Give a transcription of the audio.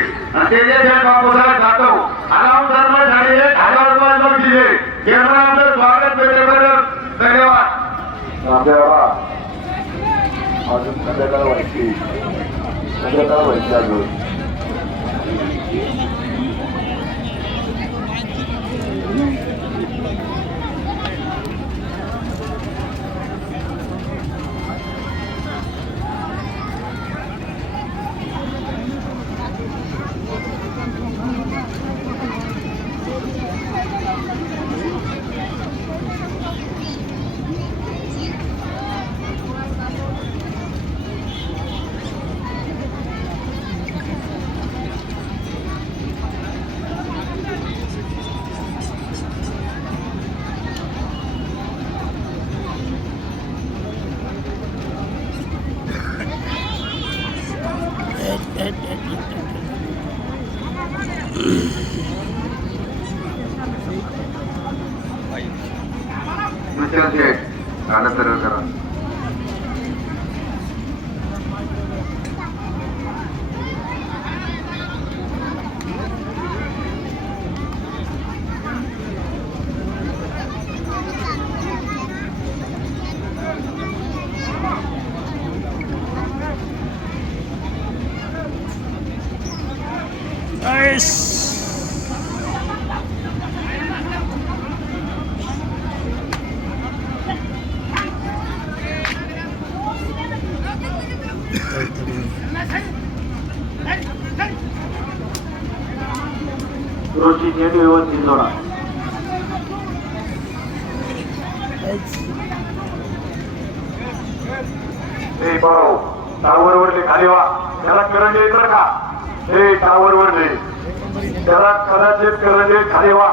आणि ते जे बापूसाहेब जातो आलाव धर्म झाले 1000 दिले केवळ आपलं स्वागत भेटेबरोबर धन्यवाद आपल्याला अजून संध्याकाळ व्हायची अजून गाणं सर्व करा रोजी नेट व्यवस्थित जोडा ए भाऊ टावर वरले खाली वा त्याला करंट येत का हे टावर वरले त्याला कदाचित करंट खाली वा